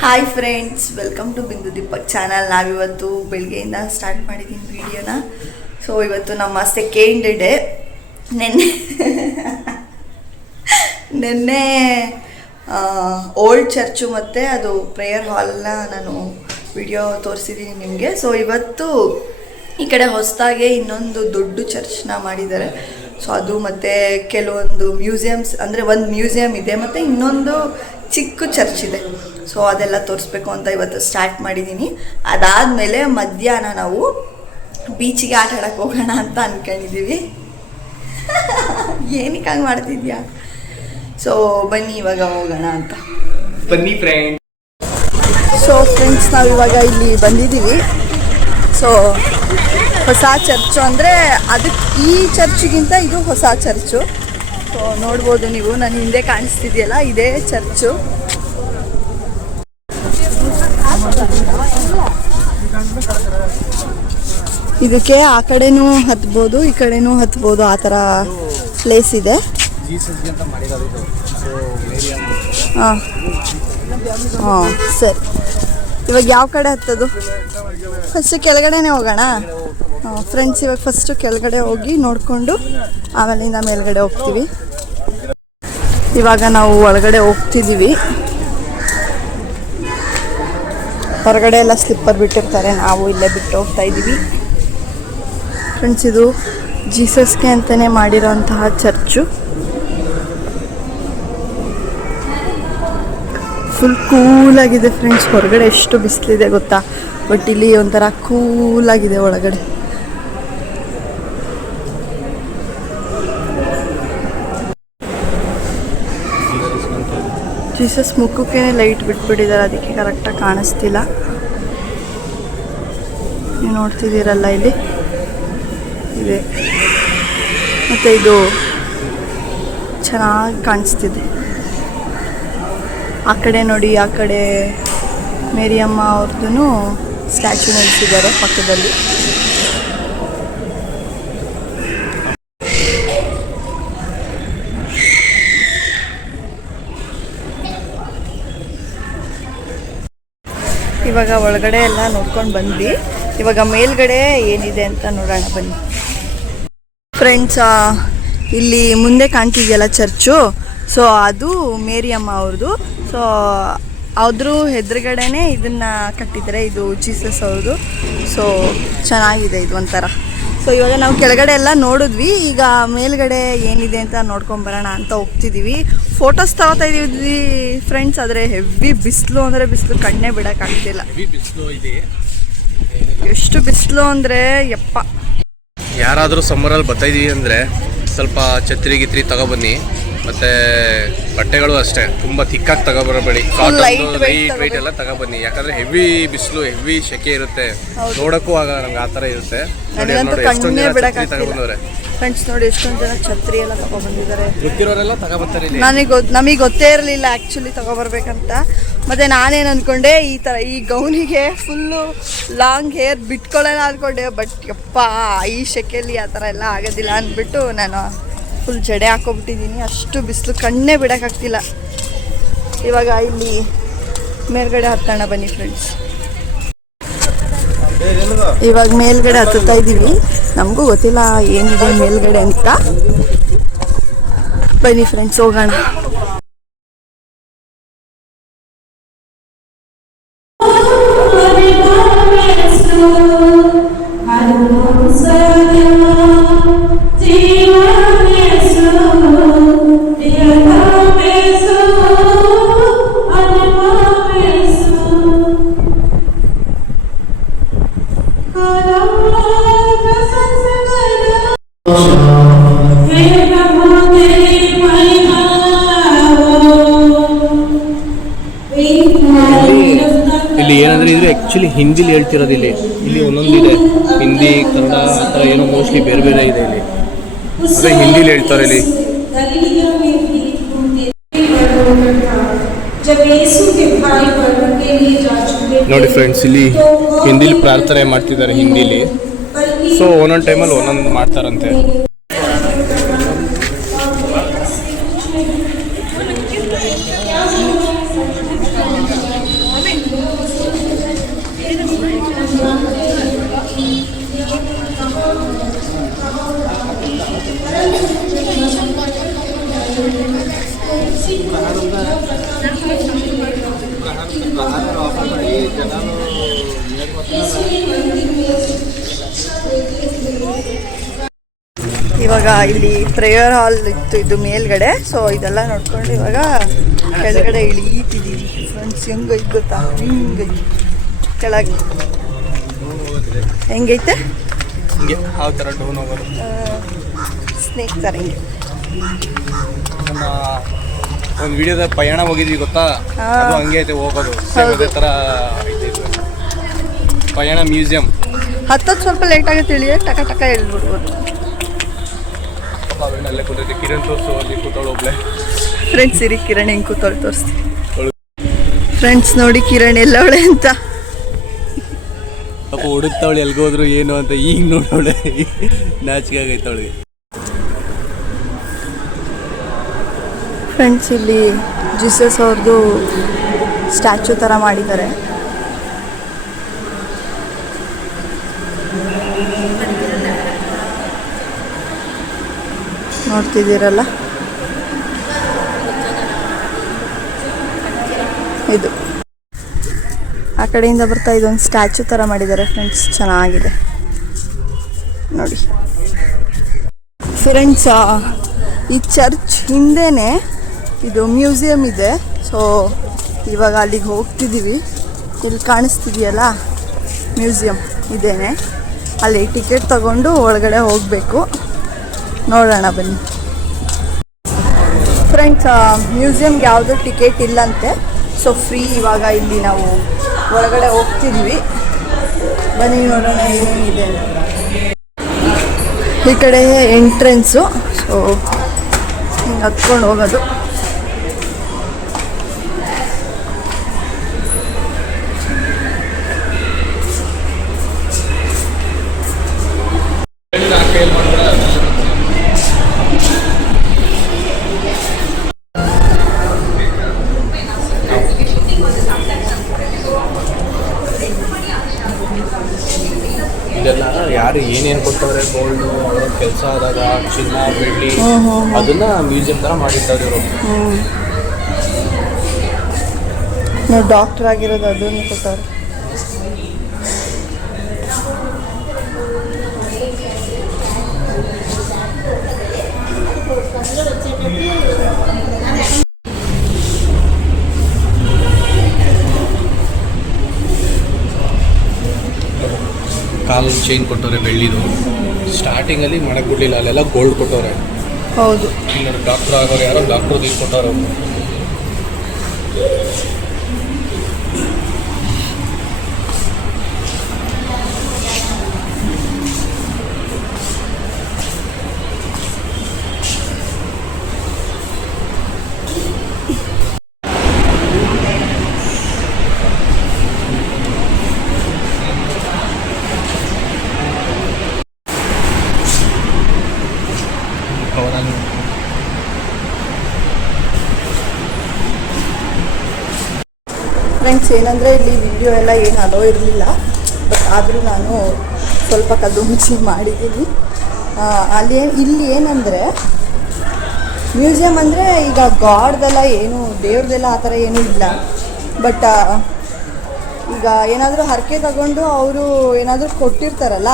Hi friends, welcome to ಬಿಂದು Deepak channel. ನಾವಿವತ್ತು ಬೆಳಗ್ಗೆಯಿಂದ ಸ್ಟಾರ್ಟ್ ಮಾಡಿದ್ದೀನಿ ವಿಡಿಯೋನ. ಸೊ ಇವತ್ತು ನಮ್ಮ ಸೆಕೆಂಡ್ ಡೇ. ನೆನ್ನೆ ಓಲ್ಡ್ ಚರ್ಚು ಮತ್ತು ಅದು ಪ್ರೇಯರ್ ಹಾಲ್ನ ನಾನು ವಿಡಿಯೋ ತೋರಿಸಿದ್ದೀನಿ ನಿಮಗೆ. ಸೊ ಇವತ್ತು ಈ ಕಡೆ ಹೊಸದಾಗೆ ಇನ್ನೊಂದು ದೊಡ್ಡ ಚರ್ಚ್ನ ಮಾಡಿದ್ದಾರೆ. ಸೊ ಅದು ಮತ್ತು ಕೆಲವೊಂದು ಮ್ಯೂಸಿಯಮ್ಸ್, ಅಂದರೆ ಒಂದು ಮ್ಯೂಸಿಯಮ್ ಇದೆ ಮತ್ತು ಇನ್ನೊಂದು ಚಿಕ್ಕ ಚರ್ಚ್ ಇದೆ. ಸೊ ಅದೆಲ್ಲ ತೋರಿಸ್ಬೇಕು ಅಂತ ಇವತ್ತು ಸ್ಟಾರ್ಟ್ ಮಾಡಿದ್ದೀನಿ. ಅದಾದಮೇಲೆ ಮಧ್ಯಾಹ್ನ ನಾವು ಬೀಚಿಗೆ ಆಟ ಆಡೋಕ್ಕೆ ಹೋಗೋಣ ಅಂತ ಅಂದ್ಕೊಂಡಿದ್ದೀವಿ. ಏನಕ್ಕೆ ಹಂಗೆ ಮಾಡ್ತಿದ್ಯಾ? ಸೊ ಬನ್ನಿ ಇವಾಗ ಹೋಗೋಣ ಅಂತ. ಬನ್ನಿ ಫ್ರೆಂಡ್. ಸೊ ಫ್ರೆಂಡ್ಸ್, ನಾವಿವಾಗ ಇಲ್ಲಿ ಬಂದಿದ್ದೀವಿ. ಸೊ ಹೊಸ ಚರ್ಚು, ಅಂದರೆ ಅದಕ್ಕೆ ಈ ಚರ್ಚಿಗಿಂತ ಇದು ಹೊಸ ಚರ್ಚು. ಸೊ ನೋಡ್ಬೋದು ನೀವು, ನನ್ನ ಹಿಂದೆ ಕಾಣಿಸ್ತಿದೆಯಲ್ಲ, ಇದೇ ಚರ್ಚು. ಇದಕ್ಕೆ ಆ ಕಡೆನೂ ಹತ್ಬೋದು, ಈ ಕಡೆನೂ ಹತ್ಬೋದು, ಆ ಥರ ಪ್ಲೇಸ್ ಇದೆ. ಹಾಂ ಹಾಂ, ಸರಿ. ಇವಾಗ ಯಾವ ಕಡೆ ಹತ್ತೋದು? ಫಸ್ಟು ಕೆಳಗಡೆನೇ ಹೋಗೋಣ. ಫ್ರೆಂಡ್ಸ್, ಇವಾಗ ಫಸ್ಟು ಕೆಳಗಡೆ ಹೋಗಿ ನೋಡಿಕೊಂಡು ಆಮೇಲಿಂದ ಮೇಲ್ಗಡೆ ಹೋಗ್ತೀವಿ. ಇವಾಗ ನಾವು ಒಳಗಡೆ ಹೋಗ್ತಿದ್ದೀವಿ. ಹೊರಗಡೆ ಎಲ್ಲ ಸ್ಲಿಪ್ಪರ್ ಬಿಟ್ಟಿರ್ತಾರೆ, ನಾವು ಇಲ್ಲೇ ಬಿಟ್ಟು ಹೋಗ್ತಾ ಇದ್ದೀವಿ. ಫ್ರೆಂಡ್ಸ್, ಇದು ಜೀಸಸ್ಗೆ ಅಂತಲೇ ಮಾಡಿರೋಂತಹ ಚರ್ಚು. ಫುಲ್ ಕೂಲಾಗಿದೆ ಫ್ರೆಂಡ್ಸ್. ಹೊರಗಡೆ ಎಷ್ಟು ಬಿಸಿಲಿದೆ ಗೊತ್ತಾ, ಬಟ್ ಇಲ್ಲಿ ಒಂಥರ ಕೂಲಾಗಿದೆ ಒಳಗಡೆ. ಜೀಸಸ್ ಮುಖಕ್ಕೆ ಲೈಟ್ ಬಿಟ್ಬಿಟ್ಟಿದ್ದಾರೆ, ಅದಕ್ಕೆ ಕರೆಕ್ಟಾಗಿ ಕಾಣಿಸ್ತಿಲ್ಲ. ನೀವು ನೋಡ್ತಿದ್ದೀರಲ್ಲ, ಇಲ್ಲಿ ಇದೆ ಮತ್ತು ಇದು ಚೆನ್ನಾಗಿ ಕಾಣಿಸ್ತಿದೆ. ಆ ಕಡೆ ನೋಡಿ, ಆ ಕಡೆ ಮೇರಿಯಮ್ಮ ಅವ್ರದ್ದು ಸ್ಟ್ಯಾಚು ನಿಲ್ಲಿಸಿದ್ದಾರೆ ಪಕ್ಕದಲ್ಲಿ. ಇವಾಗ ಒಳಗಡೆ ಎಲ್ಲ ನೋಡ್ಕೊಂಡು ಬಂದ್ವಿ. ಇವಾಗ ಮೇಲ್ಗಡೆ ಏನಿದೆ ಅಂತ ನೋಡೋಣ ಬನ್ನಿ. ಫ್ರೆಂಡ್ಸ್, ಇಲ್ಲಿ ಮುಂದೆ ಕಾಣ್ತಿದೆಯಲ್ಲ ಚರ್ಚು, ಸೊ ಅದು ಮೇರಿಯಮ್ಮ ಅವ್ರದ್ದು. ಸೊ ಅದ್ರ ಎದುರುಗಡೆನೇ ಇದನ್ನು ಕಟ್ಟಿದ್ದಾರೆ, ಇದು ಜೀಸಸ್ ಅವ್ರದ್ದು. ಸೊ ಚೆನ್ನಾಗಿದೆ ಇದು ಒಂಥರ. ಸೊ ಇವಾಗ ನಾವು ಕೆಳಗಡೆ ಎಲ್ಲ ನೋಡಿದ್ವಿ, ಈಗ ಮೇಲ್ಗಡೆ ಏನಿದೆ ಅಂತ ನೋಡ್ಕೊಂಬರೋಣ ಅಂತ ಹೋಗ್ತಿದ್ದೀವಿ. ಫೋಟೋಸ್ ತಗೋತಾ ಇದ್ದೀವಿ ಫ್ರೆಂಡ್ಸ್, ಆದರೆ ಹೆವಿ ಬಿಸಿಲು, ಅಂದರೆ ಬಿಸಿಲು ಕಣ್ಣೇ ಬಿಡೋಕ್ಕಾಗ್ತಿಲ್ಲ. ಎಷ್ಟು ಬಿಸಿಲು ಅಂದರೆ ಯಪ್ಪ. ಯಾರಾದರೂ ಸಮ್ಮರಲ್ಲಿ ಬರ್ತಾಯಿದ್ದೀವಿ ಅಂದರೆ ಸ್ವಲ್ಪ ಛತ್ರಿ ಗಿತ್ರಿ ತಗೊಬನ್ನಿ. ಮತ್ತು ಬಟ್ಟೆಗಳು ಅಷ್ಟೇ ತುಂಬ ತಿಕ್ಕಾಗಿ ತಗೊಬರಬೇಡಿ, ಲೈಟ್ ವೆಯ್ಟ್ ಎಲ್ಲ ತಗೊಬನ್ನಿ. ಯಾಕಂದರೆ ಹೆವಿ ಬಿಸಿಲು, ಹೆವಿ ಸೆಕೆ ಇರುತ್ತೆ, ನೋಡೋಕ್ಕೂ ಆಗ ನಮ್ಗೆ ಆ ಥರ ಇರುತ್ತೆ. ತಗೊಬಂದವ್ರೆ ಫ್ರೆಂಡ್ಸ್, ನೋಡಿ ಎಷ್ಟೊಂದು ಜನ ಛತ್ರಿ ಎಲ್ಲ ತಗೊಬಂದಿದ್ದಾರೆ. ಗೊತ್ತಿರೋರೆಲ್ಲ ತಗೊಬರ್ತಾರೆ. ನಮಗೆ ಗೊತ್ತೇ ಇರಲಿಲ್ಲ ಆ್ಯಕ್ಚುಲಿ ತಗೊಬರ್ಬೇಕಂತ. ಮತ್ತು ನಾನೇನು ಅಂದ್ಕೊಂಡೆ, ಈ ಗೌನಿಗೆ ಫುಲ್ಲು ಲಾಂಗ್ ಹೇರ್ ಬಿಟ್ಕೊಳ್ಳೋಣ ಅಂದ್ಕೊಂಡೆ. ಬಟ್ ಯಪ್ಪ, ಈ ಸೆಕೆಯಲ್ಲಿ ಆ ಥರ ಎಲ್ಲ ಆಗೋದಿಲ್ಲ ಅಂದ್ಬಿಟ್ಟು ನಾನು ಫುಲ್ ಜಡೆ ಹಾಕೊಬಿಟ್ಟಿದ್ದೀನಿ. ಅಷ್ಟು ಬಿಸಿಲು, ಕಣ್ಣೇ ಬಿಡೋಕ್ಕಾಗ್ತಿಲ್ಲ. ಇವಾಗ ಇಲ್ಲಿ ಮೇಲ್ಗಡೆ ಹತ್ತೋಣ ಬನ್ನಿ ಫ್ರೆಂಡ್ಸ್. ಇವಾಗ ಮೇಲ್ಗಡೆ ಹತ್ತುತ್ತಾ ಇದ್ದೀವಿ. ನಮಗೂ ಗೊತ್ತಿಲ್ಲ ಏನಿದೆ ಮೇಲ್ಗಡೆ ಅಂತ. ಬನ್ನಿ ಫ್ರೆಂಡ್ಸ್, ಹೋಗೋಣ. ಇಲ್ಲಿ ಏನಂದರೆ ಇದು ಆ್ಯಕ್ಚುಲಿ ಹಿಂದಿಲಿ ಹೇಳ್ತಿರೋದು. ಇಲ್ಲಿ ಒಂದೊಂದಿದೆ, ಹಿಂದಿ, ಕನ್ನಡ ಆ ಥರ ಏನೋ ಮೋಸ್ಟ್ಲಿ ಬೇರೆ ಬೇರೆ ಇದೆ ಇಲ್ಲಿ. ಅದೇ ಹಿಂದಿಲಿ ಹೇಳ್ತಾರೆ ಇಲ್ಲಿ. ನೋಡಿ ಫ್ರೆಂಡ್ಸ್, ಇಲ್ಲಿ ಹಿಂದಿಲಿ ಪ್ರಾರ್ಥನೆ ಮಾಡ್ತಿದ್ದಾರೆ ಹಿಂದಿಲಿ. ಸೊ ಒಂದೊಂದು ಟೈಮಲ್ಲಿ ಒಂದೊಂದು ಮಾಡ್ತಾರಂತೆ. ಇವಾಗ ಇಲ್ಲಿ ಪ್ರೇಯರ್ ಹಾಲ್ ಇತ್ತು, ಇದು ಮೇಲ್ಗಡೆ. ಸೊ ಇದೆಲ್ಲ ನೋಡ್ಕೊಂಡು ಇವಾಗ ಕೆಳಗಡೆ ಇಳೀತಿದ್ದೀವಿ ಫ್ರೆಂಡ್ಸ್. ಹೆಂಗೈತೆ ಗೊತ್ತಾ, ಹಿಂಗೈತೆ ಕೆಳಗೆ. ಹೆಂಗೈತೆ ಯಾವ ಥರ ಡೌನ್ ಹೋಗೋದು, ಸ್ನೇಕ್ ಥರ ಹಿಂಗೆ. ಒಂದು ವಿಡಿಯೋದ ಪಯಣ ಹೋಗಿದ್ವಿ ಗೊತ್ತಾ, ಅದು ಹಂಗೆ ಐತೆ ಹೋಗೋದು. ಅದೇ ಥರ ಐತೆ ಪಯಣ ಮ್ಯೂಸಿಯಂ. ಹತ್ತತ್ತು ಸ್ವಲ್ಪ ಲೇಟ್ ಆಗುತ್ತೆ ಹೇಳಿ, ಟಕ ಟಕ ಹೇಳ್ಬಿಡ್ಬೋದು. ಅಲ್ಲೇ ಕೂತೈತೆ ಕಿರಣ್ ತೋರಿಸು, ಅಲ್ಲಿ ಕೂತವಳು ಒಬ್ಳೆ. ಫ್ರೆಂಡ್ಸ್ ಇರಿ, ಕಿರಣ್ ಹೆಂಗೆ ಕೂತವಳು ತೋರಿಸ್ತೀನಿ. ಫ್ರೆಂಡ್ಸ್ ನೋಡಿ ಕಿರಣ್ ಎಲ್ಲವಳೆ ಅಂತ. ಪಾಪ ಹುಡುಕ್ತಾವಳೆ ಎಲ್ಗೋದ್ರು ಏನು ಅಂತ. ಈಗ ನೋಡವಳೆ, ನಾಚಿಕೆ ಆಗೈತೆ ಅವಳಿಗೆ. ಫ್ರೆಂಡ್ಸ್ ಇಲ್ಲಿ ಜೀಸಸ್ ಅವ್ರದ್ದು ಸ್ಟ್ಯಾಚು ಥರ ಮಾಡಿದ್ದಾರೆ. ನೋಡ್ತಿದ್ದೀರಲ್ಲ, ಇದು ಆ ಕಡೆಯಿಂದ ಬರ್ತಾ ಇದೊಂದು ಸ್ಟ್ಯಾಚು ಥರ ಮಾಡಿದ್ದಾರೆ ಫ್ರೆಂಡ್ಸ್, ಚೆನ್ನಾಗಿದೆ ನೋಡಿ. ಫ್ರೆಂಡ್ಸ್ ಈ ಚರ್ಚ್ ಹಿಂದೆನೇ ಇದು ಮ್ಯೂಸಿಯಂ ಇದೆ. ಸೊ ಇವಾಗ ಅಲ್ಲಿಗೆ ಹೋಗ್ತಿದ್ದೀವಿ. ಇಲ್ಲಿ ಕಾಣಿಸ್ತಿದೆಯಲ್ಲ ಮ್ಯೂಸಿಯಂ ಇದೇನೆ, ಅಲ್ಲಿ ಟಿಕೆಟ್ ತಗೊಂಡು ಒಳಗಡೆ ಹೋಗಬೇಕು. ನೋಡೋಣ ಬನ್ನಿ ಫ್ರೆಂಡ್ಸ್. ಮ್ಯೂಸಿಯಮ್ಗೆ ಯಾವುದೂ ಟಿಕೆಟ್ ಇಲ್ಲಂತೆ, ಸೊ ಫ್ರೀ. ಇವಾಗ ಇಲ್ಲಿ ನಾವು ಒಳಗಡೆ ಹೋಗ್ತಿದ್ವಿ, ಬನ್ನಿ ನೋಡೋಣ ಏನೇನಿದೆ ಅಂತ. ಈ ಕಡೆ ಎಂಟ್ರೆನ್ಸು, ಸೊ ಹಿಂಗೆ ಹತ್ಕೊಂಡು ಹೋಗೋದು. ಇದೆಲ್ಲ ಯಾರು ಏನೇನು ಕೊಟ್ಟವ್ರೆ, ಗೋಲ್ಡು, ಅವರ ಕೆಲಸ ಆದಾಗ ಚಿನ್ನ ಬೆಳ್ಳಿ, ಅದನ್ನ ಮ್ಯೂಸಿಯಂ ಥರ ಮಾಡಿರ್ತಾರೆ ಇವರು. ನಾವು ಡಾಕ್ಟರ್ ಆಗಿರೋದು ಅದನ್ನು ಕೊಟ್ಟವ್ರೆ. ಕಾಲು ಚೈನ್ ಕೊಟ್ಟವ್ರೆ ಬೆಳ್ಳಿದು. ಸ್ಟಾರ್ಟಿಂಗಲ್ಲಿ ಮಾಡಕ್ಕೆ ಬಿಡಲಿಲ್ಲ, ಅಲ್ಲೆಲ್ಲ ಗೋಲ್ಡ್ ಕೊಟ್ಟವ್ರೆ. ಹೌದು, ಇನ್ನು ಡಾಕ್ಟ್ರ್ ಆಗೋರು ಯಾರೋ ಡಾಕ್ಟ್ರು ಇದು ಕೊಟ್ಟವ್ರೆ. ಫ್ರೆಂಡ್ಸ್ ಏನಂದರೆ ಇಲ್ಲಿ ವಿಡಿಯೋ ಎಲ್ಲ ಏನು ಅಲೋ ಇರಲಿಲ್ಲ, ಬಟ್ ಆದರೂ ನಾನು ಸ್ವಲ್ಪ ಕದ್ದು ಮುಚ್ಚಿ ಮಾಡಿದ್ದೀನಿ. ಇಲ್ಲಿ ಏನಂದರೆ ಮ್ಯೂಸಿಯಮ್ ಅಂದರೆ ಈಗ ಗಾಡ್ದೆಲ್ಲ ಏನು ದೇವ್ರದ್ದೆಲ್ಲ ಆ ಥರ ಏನೂ ಇಲ್ಲ. ಬಟ್ ಈಗ ಏನಾದರೂ ಹರಕೆ ತಗೊಂಡು ಅವರು ಏನಾದರೂ ಕೊಟ್ಟಿರ್ತಾರಲ್ಲ,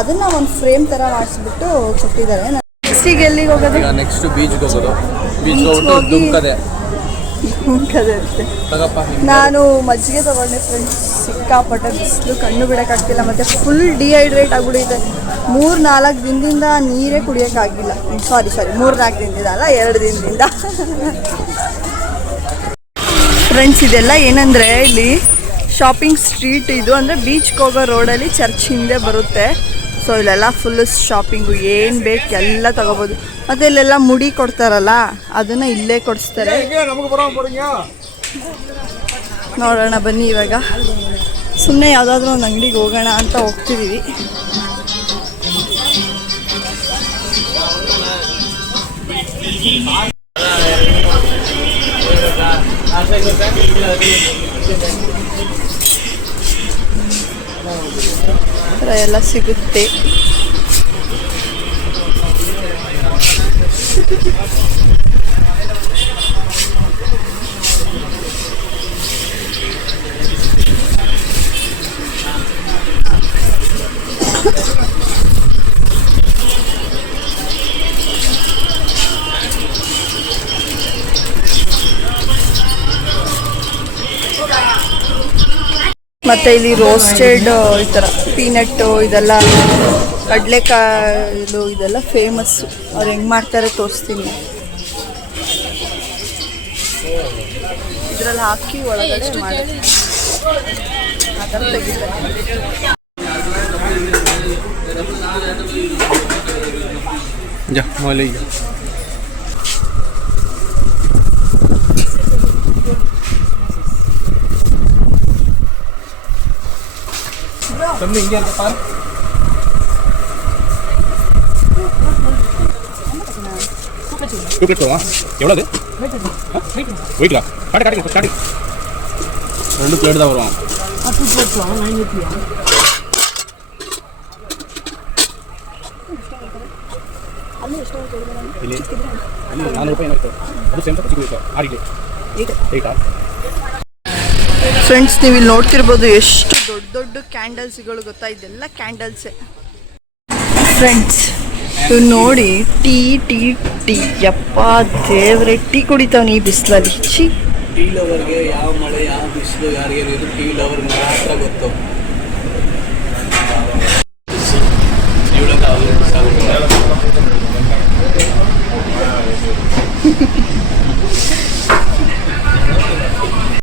ಅದನ್ನು ಒಂದು ಫ್ರೇಮ್ ಥರ ಮಾಡಿಸ್ಬಿಟ್ಟು ಕೊಟ್ಟಿದ್ದಾರೆ. ನೆಕ್ಸ್ಟಿಗೆ ಎಲ್ಲಿಗೆ ಹೋಗೋದು? ನೆಕ್ಸ್ಟ್ ಬೀಚ್ಗೆ ಹೋಗೋದು. ಬೀಚ್ಗೆ ಹೋಗ್ಬಿಟ್ಟು ದುಮ್ಕದೆ ಇರುತ್ತೆ. ನಾನು ಮಜ್ಜಿಗೆ ತೊಗೊಂಡೆ ಫ್ರೆಂಡ್ಸ್, ಸಿಕ್ಕಾಪಟ್ಟೆ ಬಿಸಿಲು, ಕಣ್ಣು ಬಿಡೋಕ್ಕಾಗ್ತಿಲ್ಲ, ಮತ್ತು ಫುಲ್ ಡಿಹೈಡ್ರೇಟ್ ಆಗಿಬಿಟ್ಟಿದೆ. 3-4 ದಿನದಿಂದ ನೀರೇ ಕುಡಿಯೋಕ್ಕಾಗಿಲ್ಲ. ಸಾರಿ 3-4 ದಿನದಿಂದ ಅಲ್ಲ, 2 ದಿನದಿಂದ. ಫ್ರೆಂಡ್ಸ್ ಇದೆಲ್ಲ ಏನಂದರೆ ಇಲ್ಲಿ ಶಾಪಿಂಗ್ ಸ್ಟ್ರೀಟ್. ಇದು ಅಂದರೆ ಬೀಚ್ಗೆ ಹೋಗೋ ರೋಡಲ್ಲಿ ಚರ್ಚ್ ಹಿಂದೆ ಬರುತ್ತೆ. ಸೊ ಇಲ್ಲೆಲ್ಲ ಫುಲ್ ಶಾಪಿಂಗು, ಏನು ಬೇಕು ಎಲ್ಲ ತೊಗೋಬೋದು. ಮತ್ತು ಇಲ್ಲೆಲ್ಲ ಮುಡಿ ಕೊಡ್ತಾರಲ್ಲ, ಅದನ್ನು ಇಲ್ಲೇ ಕೊಡಿಸ್ತಾರೆ. ನೋಡೋಣ ಬನ್ನಿ. ಇವಾಗ ಸುಮ್ಮನೆ ಯಾವುದಾದ್ರೂ ಒಂದು ಅಂಗಡಿಗೆ ಹೋಗೋಣ ಅಂತ ಹೋಗ್ತಿದ್ದೀವಿ. ಥರ ಎಲ್ಲ ಸಿಗುತ್ತೆ. ಮತ್ತು ಇಲ್ಲಿ ರೋಸ್ಟೆಡ್ ಈ ಥರ ಪೀನಟ್ಟು ಇದೆಲ್ಲ ಕಡಲೆಕಾಳು ಇದೆಲ್ಲ ಫೇಮಸ್ಸು. ಅವ್ರು ಹೆಂಗೆ ಮಾಡ್ತಾರೆ ತೋರಿಸ್ತೀನಿ. ಇದರಲ್ಲಿ ಹಾಕಿ ಒಳಗಡೆ ಮಾಡಿ ಆ ಥರ ತೆಗಿತಾರೆ. जा मोले तुमने इंडिया के पार ಟೂಕೆಟ್ ಎவ்வளவு வெயிட்லா காட்டு காட்டு ஸ்டார்ட் ரெண்டு பிளேட் தான் வரும் டூ பிளேட்ஸ் 980 ಇಲ್ಲಿ ಅಲ್ಲಿ 400 ರೂಪಾಯಿ ಏನಾಯ್ತು ಅದು ಸೇಮ್ ತರ ಚಿಕ್ಕದು ಆಡಿಗೆ 8 ಫ್ರೆಂಡ್ಸ್ ನೀವು ಇಲ್ಲಿ ನೋಡ್ತಿರ್ಬೋದು ಎಷ್ಟು ದೊಡ್ಡ ದೊಡ್ಡ ಕ್ಯಾಂಡಲ್ಸ್ಗಳು ಗೊತ್ತಾ, ಇದೆಲ್ಲ ಕ್ಯಾಂಡಲ್ಸೇ ಫ್ರೆಂಡ್ಸ್. ಇವು ನೋಡಿ ಟೀ ಟೀ ಟೀ ಯಪ್ಪ ದೇವ್ರೆ, ಟೀ ಕುಡಿತಾವ್ ಈ ಬಿಸಿಲಲ್ಲಿ. ಟೀ ಲವರ್ಗೆ ಯಾವ ಮಳೆ ಯಾವ ಬಿಸಿಲು ಯಾರಿಗೇನು ಇದು ಟೀ ಲವರ್ ಮಾತ್ರ ಗೊತ್ತು.